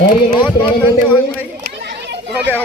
और ये मैच प्रारंभ होते हुए हो गया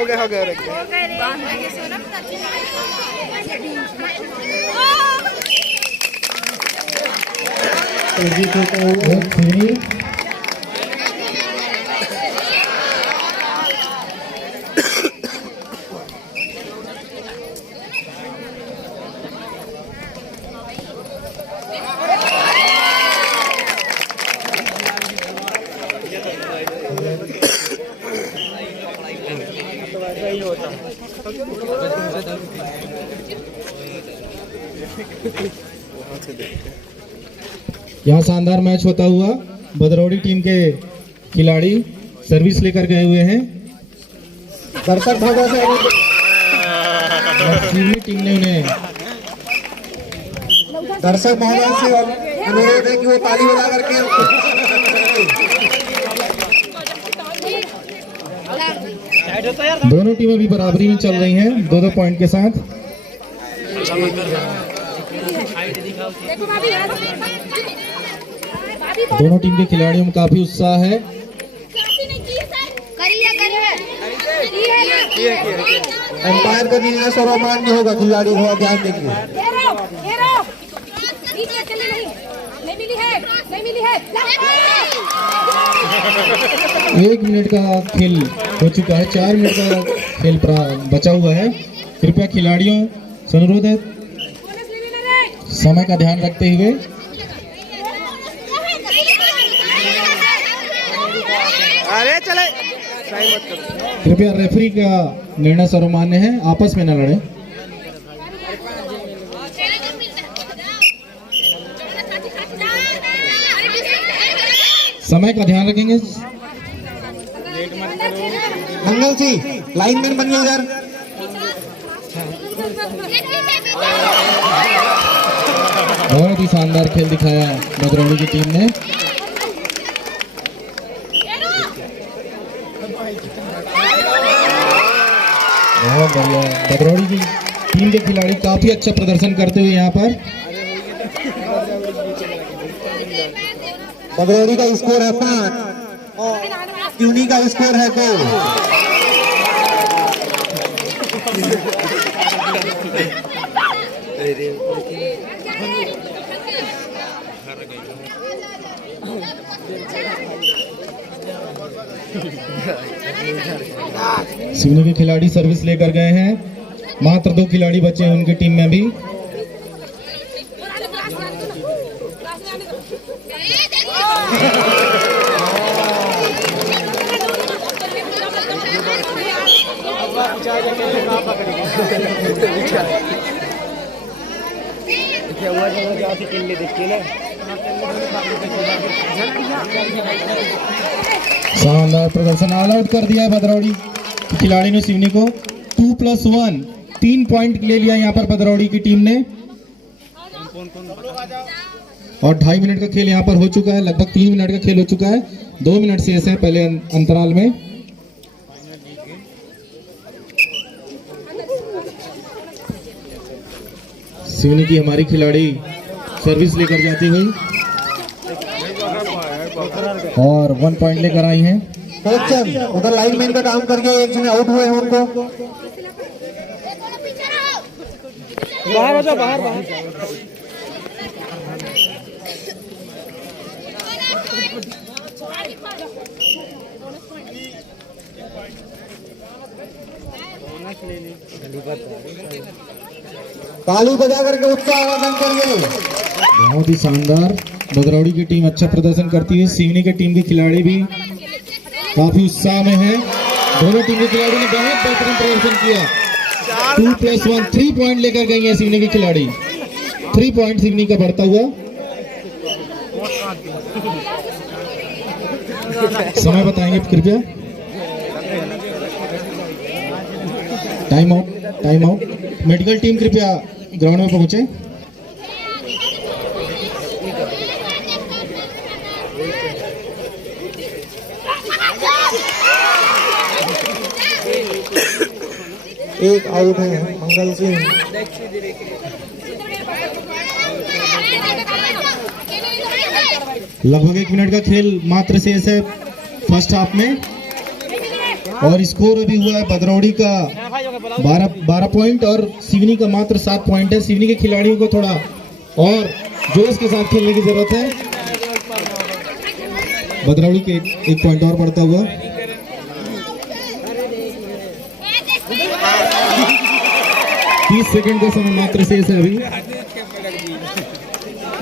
यहाँ शानदार मैच होता हुआ भदरौड़ी टीम के खिलाड़ी सर्विस लेकर गए हुए हैं। दर्शक भागों से टीम ने उन्हें दर्शक महोदय से अनुरोध है कि वो ताली बजा करके दोनों टीमें भी बराबरी में चल रही हैं 2-2 पॉइंट के साथ। दोनों टीम के खिलाड़ियों में काफी उत्साह है। एम्पायर का निर्णय सर्वमान्य होगा, खिलाड़ी को ध्यान देंगे। 1 मिनट का खेल हो चुका है, 4 मिनट का खेल बचा हुआ है। कृपया खिलाड़ियों से अनुरोध है समय का ध्यान रखते हुए अरे चले कृपया रेफरी का निर्णय सर्वमान्य है, आपस में न लड़े। समय का ध्यान रखेंगे। मंगल जी लाइनमैन बनिए इधर। बहुत ही शानदार खेल दिखाया भदरौड़ी की टीम ने। बहुत बढ़िया, भदरौड़ी की टीम के खिलाड़ी काफी अच्छा प्रदर्शन करते हुए यहाँ पर। भदरौड़ी का स्कोर है 5 और ट्यूनी का स्कोर है 2। सिवनी के खिलाड़ी सर्विस लेकर गए हैं, मात्र 2 खिलाड़ी बचे हैं उनकी टीम में भी। शानदार प्रदर्शन, ऑल आउट कर दिया है भदरौड़ी खिलाड़ी ने सिवनी को। 2+1 3 पॉइंट ले लिया यहाँ पर भदरौड़ी की टीम ने। और 2.5 मिनट का खेल यहाँ पर हो चुका है, लगभग 3 मिनट का खेल हो चुका है। 2 मिनट शेष है पहले अंतराल में। सिवनी की हमारी खिलाड़ी सर्विस लेकर जाती हुई और 1 पॉइंट लेकर आई हैं। उधर लाइनमैन का काम करके एक जने आउट हुए हैं, उनको बाहर हो जाओ, बाहर बाहर। ताली बजा करके उत्साहवर्धन करिए। बहुत ही शानदार, भदरौड़ी की टीम अच्छा प्रदर्शन करती है। सिवनी की टीम के खिलाड़ी भी काफी उत्साह में है। दोनों टीम के खिलाड़ी ने बहुत बेहतरीन प्रदर्शन किया। 2+1 3 पॉइंट लेकर गई है सिवनी के खिलाड़ी। 3 पॉइंट सिवनी का बढ़ता हुआ। समय बताएंगे कृपया। Time out, time out. Medical team कृपया ग्राउंड में पहुंचे। एक आउट है मंगल सिंह। लगभग 1 मिनट का खेल मात्र शेष है फर्स्ट हाफ में। और स्कोर अभी हुआ है भदरौड़ी का 12 पॉइंट और सिवनी का मात्र 7 पॉइंट है। सिवनी के खिलाड़ियों को थोड़ा और जोश के साथ खेलने की जरूरत है। भदरौड़ी के 1 पॉइंट और बढ़ता हुआ। तीस सेकंड का समय मात्र शेष है अभी।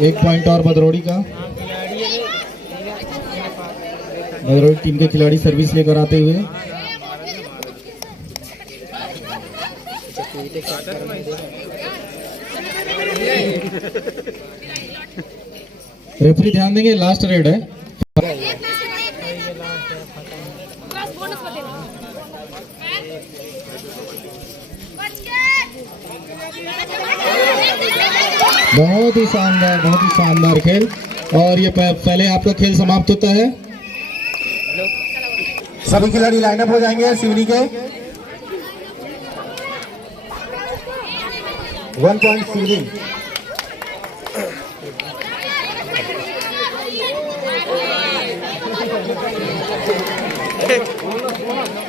1 पॉइंट और भदरौड़ी का। भदरौड़ी टीम के खिलाड़ी सर्विस लेकर आते हुए। रेफरी ध्यान देंगे, लास्ट रेड है। बहुत ही शानदार खेल। और ये पहले आपका खेल समाप्त होता है। सभी खिलाड़ी लाइनअप हो जाएंगे सिवनी के। 1 point Seoni.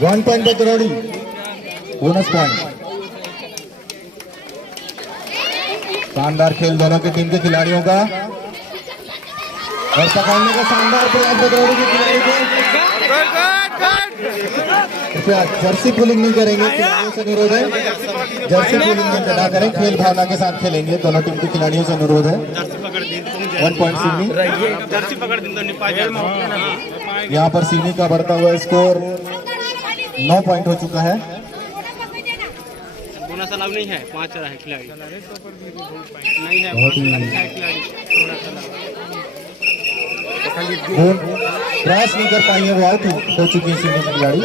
One point Bhadraudi, bonus point. शानदार खेल दोनों की टीम के खिलाड़ियों का और पकड़ने का शानदार प्रयास भदरौड़ी के खिलाड़ी को। कृपया जर्सी पुलिंग नहीं करेंगे, खिलाड़ियों से अनुरोध है जर्सी पुलिंग ना करें, खेल भावना के साथ खेलेंगे। दोनों टीम के खिलाड़ियों से अनुरोध है। 1 पॉइंट सिवनी। यहाँ पर सिवनी का बढ़ता हुआ स्कोर 9 पॉइंट हो चुका है। बोनस अलाउ नहीं है, 5 है खिलाड़ी नहीं है, प्रयास नहीं कर पाएंगे, वो आउट हो चुकी है सिवनी की खिलाड़ी।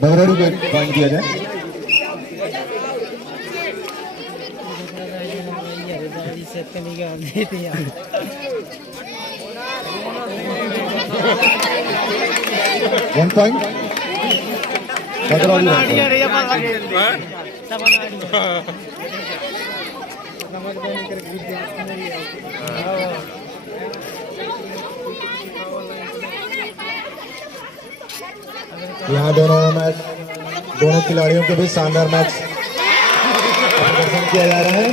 भदरौड़ी को पॉइंट दिया जाए। One point Bhadraudi. यहाँ दोनों खिलाड़ियों के बीच शानदार मैच प्रदर्शन किया जा रहा है।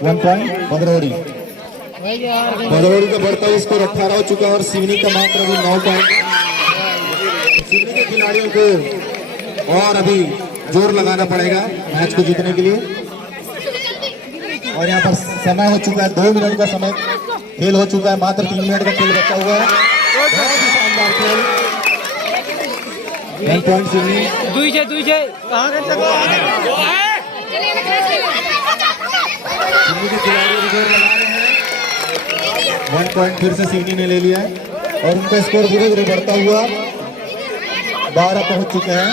1 पॉइंट भदरौड़ी। भदरौड़ी का बढ़ता हुआ स्कोर 18 हो चुका है और सिवनी का मात्र अभी 9 पॉइंट। सिवनी के खिलाड़ियों को और अभी जोर लगाना पड़ेगा मैच को जीतने के लिए। और यहाँ पर समय हो चुका है, 2 मिनट का समय खेल हो चुका है, मात्र 3 मिनट का खेल बचा हुआ है। बहुत ही शानदार खेल। 1 पॉइंट सिवनी। सिवनी के खिलाड़ी जोर लगा रहे हैं। 1 पॉइंट फिर से सिवनी ने ले लिया है और उनका स्कोर धीरे धीरे बढ़ता हुआ 12 पहुंच चुके हैं।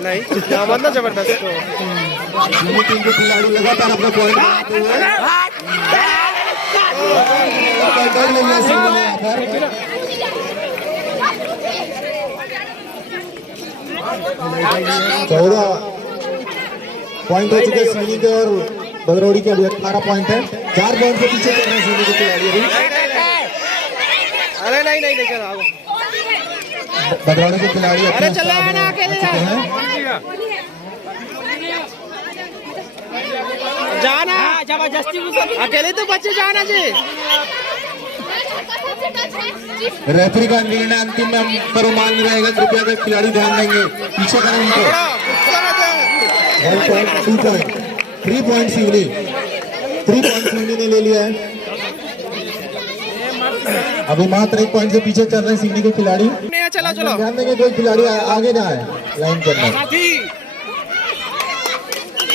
नहीं मतलब जबरदस्त। सिवनी टीम के खिलाड़ी लगातार अपना पॉइंट बनाते हुए 14 पॉइंट हो चुके सिवनी के और भदरौड़ी के अभी 18 पॉइंट है। 4 पॉइंट से पीछे चल रहे हैं सिवनी के खिलाड़ी अभी। अरे नहीं लेकर आओ। भदरौड़ी के खिलाड़ी अपने स्थान में आ चुके हैं। जाना जबरदस्ती अकेले तो बच्चे जाना जी। रेफरी का निर्णय अंतिम पर मान रहेगा, कृपया कर खिलाड़ी ध्यान देंगे, पीछे करें उनको। 1 point 2 point 3 point Seoni. 3 point Seoni ने ले लिया है। अभी मात्र 1 पॉइंट से पीछे चल रहे हैं सिवनी के खिलाड़ी। चलो ध्यान देंगे कोई खिलाड़ी आगे ना आए लाइन के अंदर।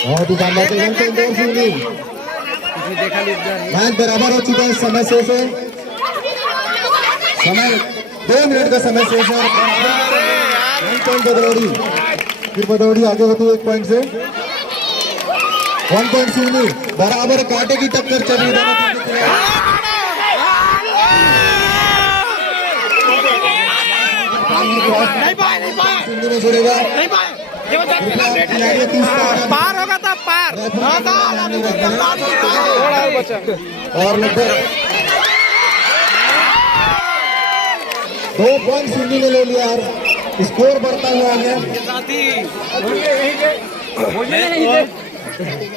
बहुत ही शानदार सिवनी। मैच बराबर हो चुका है। समय से समय 2 मिनट का समय शेष है। 1 पॉइंट भदरौड़ी। फिर भदरौड़ी आगे होती है 1 पॉइंट से। 1 पॉइंट सिवनी। बराबर कांटे की टक्कर चल रही है। सिवनी में जुड़ेगा। खिलाड़ी 30 का पार होगा तब पार। और लगभग 2 पॉइंट सिडनी ने ले लिया और स्कोर बढ़ता हुआ आ गया।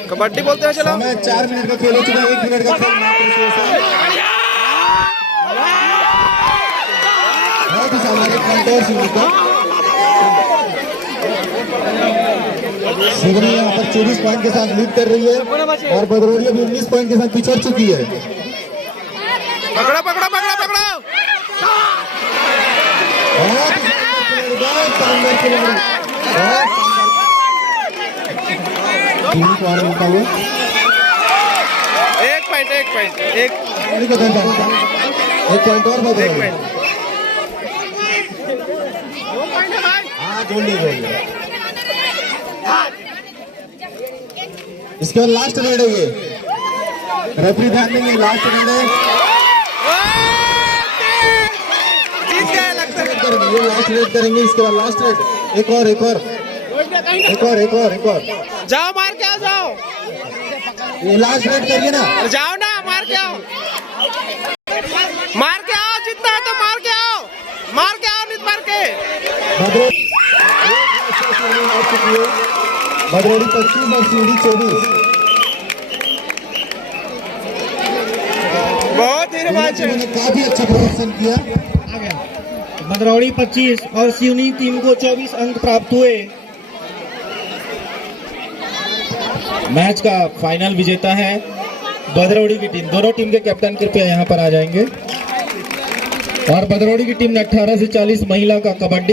कबड्डी बोलते हैं चलो। समय 4 मिनट का खेल हो चुका है, 1 मिनट का खेल मात्र शेष है। बहुत ही शानदार एक पॉइंट और सिडनी का। सिडनी यहाँ पर 24 पॉइंट के साथ लीड कर रही है और भदरौड़ी अभी 19 पॉइंट के साथ पिछड़ चुकी है। पकड़ो पकड़ो पकड़ो पकड़ो। बहुत शानदार खिलाड़ी, बहुत टीम को आगे मिलता हुआ एक पॉइंट एक पॉइंट और बढ़ एक गया। पॉइंट। हाँ गोल्डी इसके बाद लास्ट रेड है ये, रेफरी ध्यान देंगे, लास्ट रेड है। जीत गए लगता है। ये लास्ट रेड करेंगे, इसके बाद लास्ट रेड, एक और जाओ मार के आओ, जाओ ये लास्ट रेड करिए ना। जाओ ना, मार के आओ, मार के आओ, जितना है तो मार के आओ, मार के आओ, नहीं मार के। भदरौड़ी 25 और सीढ़ी 24। बहुत ही रोमांच है। उन्होंने काफी अच्छा प्रदर्शन किया। भदरौड़ी 25 और सिवनी टीम को 24 अंक प्राप्त हुए। मैच का फाइनल विजेता है भदरौड़ी की टीम। दोनों टीम के कैप्टन कृपया यहाँ पर आ जाएंगे। और भदरौड़ी की टीम ने 18 से 40 महिला का कबड्डी